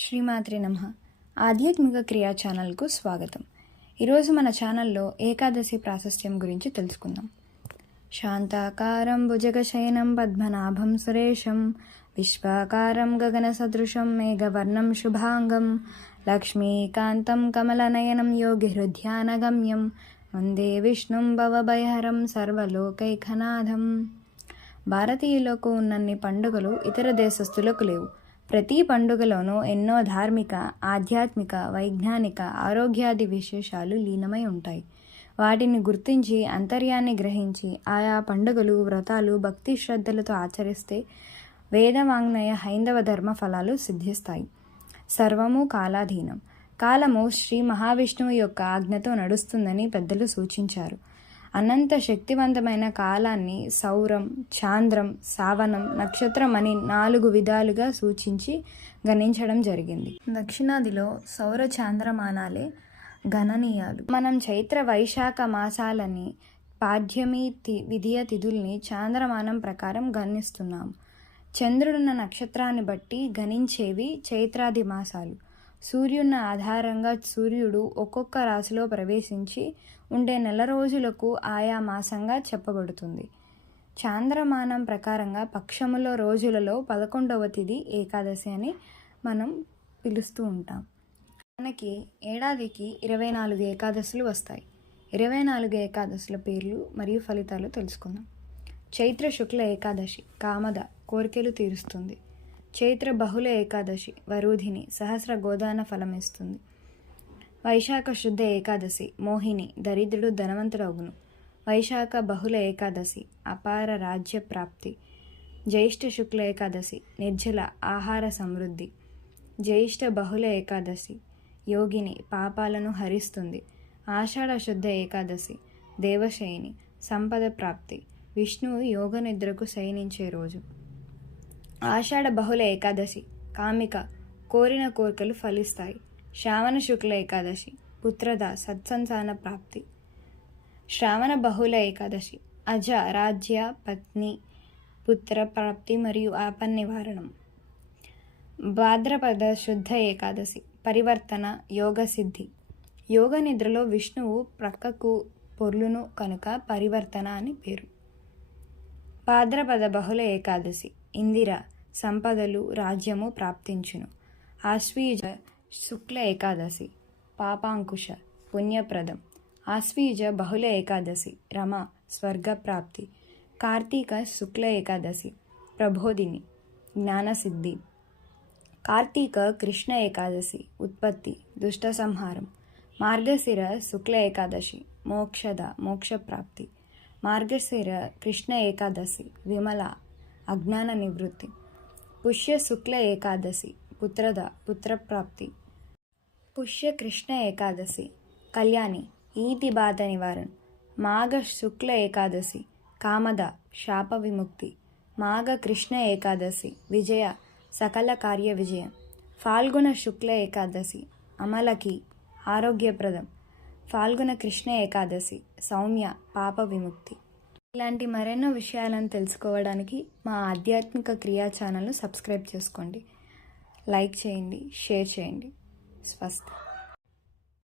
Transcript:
శ్రీమాత్రి నమ. ఆధ్యాత్మిక క్రియా ఛానల్కు స్వాగతం. ఈరోజు మన ఛానల్లో ఏకాదశి ప్రాశస్త్యం గురించి తెలుసుకుందాం. శాంతాకారం భుజగశయనం పద్మనాభం సురేశం విశ్వాకారం గగన సదృశం మేఘవర్ణం శుభాంగం లక్ష్మీకాంతం కమలనయనం యోగి హృద్యానగమ్యం వందే విష్ణుం భవభయహరం సర్వలోకైకనాథం. భారతీయులకు ఉన్నన్ని పండుగలు ఇతర దేశస్థులకు లేవు. ప్రతి పండుగలోనూ ఎన్నో ధార్మిక ఆధ్యాత్మిక వైజ్ఞానిక ఆరోగ్యాది విశేషాలు లీనమై ఉంటాయి. వాటిని గుర్తించి అంతర్యాన్ని గ్రహించి ఆయా పండుగలు వ్రతాలు భక్తి శ్రద్ధలతో ఆచరిస్తే వేదవాంగ్నయ హైందవ ధర్మ ఫలాలు సిద్ధిస్తాయి. సర్వము కాలాధీనం. కాలము శ్రీ మహావిష్ణువు యొక్క ఆజ్ఞతో నడుస్తుందని పెద్దలు సూచించారు. అనంత శక్తివంతమైన కాలాన్ని సౌరం చాంద్రం సావనం నక్షత్రం అని నాలుగు విధాలుగా సూచించి గణించడం జరిగింది. దక్షిణాదిలో సౌర చాంద్రమానాలే గణనీయాలు. మనం చైత్ర వైశాఖ మాసాలని పాడ్యమి తి విధియ తిథుల్ని చాంద్రమానం ప్రకారం గణిస్తున్నాము చంద్రుడున్న నక్షత్రాన్ని బట్టి గణించేవి చైత్రాది మాసాలు. సూర్యున్న ఆధారంగా సూర్యుడు ఒక్కొక్క రాశిలో ప్రవేశించి ఉండే నెల రోజులకు ఆయా మాసంగా చెప్పబడుతుంది. చాంద్రమానం ప్రకారంగా పక్షములో రోజులలో పదకొండవ తిది ఏకాదశి అని మనం పిలుస్తూ ఉంటాం. మనకి ఏడాదికి ఇరవై నాలుగు ఏకాదశులు వస్తాయి. ఇరవై నాలుగు ఏకాదశుల పేర్లు మరియు ఫలితాలు తెలుసుకుందాం. చైత్ర శుక్ల ఏకాదశి కామద కోరికలు తీరుస్తుంది. చైత్ర బహుళ ఏకాదశి వరూధిని సహస్ర గోదాన ఫలమిస్తుంది. వైశాఖ శుద్ధ ఏకాదశి మోహిని దరిద్రుడు ధనవంతుడవును. వైశాఖ బహుళ ఏకాదశి అపార రాజ్య ప్రాప్తి. జ్యేష్ఠ శుక్ల ఏకాదశి నిర్జల ఆహార సమృద్ధి. జ్యేష్ఠ బహుళ ఏకాదశి యోగిని పాపాలను హరిస్తుంది. ఆషాఢ శుద్ధ ఏకాదశి దేవశయని సంపద ప్రాప్తి. విష్ణువు యోగ నిద్రకు శయనించే రోజు. ఆషాఢ బహుళ ఏకాదశి కామిక కోరిన కోరికలు ఫలిస్తాయి. శ్రావణ శుక్ల ఏకాదశి పుత్రద సత్సంతాన ప్రాప్తి. శ్రావణ బహుళ ఏకాదశి అజ రాజ్య పత్ని పుత్ర ప్రాప్తి మరియు ఆపన్ నివారణం భాద్రపద శుద్ధ ఏకాదశి పరివర్తన యోగ సిద్ధి. యోగ నిద్రలో విష్ణువు ప్రక్కకు పొర్లును కనుక పరివర్తన అని పేరు. భాద్రపద బహుళ ఏకాదశి ఇందిర సంపదలు రాజ్యము ప్రాప్తించును. ఆశ్వీజ శుక్ల ఏకాదశి పాపాంకుశ పుణ్యప్రదం. ఆశ్వీజ బహుళ ఏకాదశి రమ స్వర్గప్రాప్తి. కార్తీక శుక్ల ఏకాదశి ప్రబోధిని జ్ఞానసిద్ధి. కార్తీక కృష్ణ ఏకాదశి ఉత్పత్తి దుష్ట సంహారం మార్గశిర శుక్ల ఏకాదశి మోక్షద మోక్షప్రాప్తి. మార్గశిర కృష్ణ ఏకాదశి విమల అజ్ఞాన నివృత్తి. పుష్య శుక్ల ఏకాదశి పుత్రద పుత్రప్రాప్తి. పుష్య కృష్ణ ఏకాదశి కళ్యాణి ఈతి బాధ నివారణ. మాఘ శుక్ల ఏకాదశి కామద శాప విముక్తి. మాఘ కృష్ణ ఏకాదశి విజయ సకల కార్య విజయం. ఫాల్గుణ శుక్ల ఏకాదశి అమలకి ఆరోగ్యప్రదం. ఫాల్గుణ కృష్ణ ఏకాదశి సౌమ్య పాప విముక్తి. ఇలాంటి మరెన్నో విషయాలను తెలుసుకోవడానికి మా ఆధ్యాత్మిక క్రియా ఛానల్ను సబ్స్క్రైబ్ చేసుకోండి. లైక్ చేయండి షేర్ చేయండి. స్వస్తి.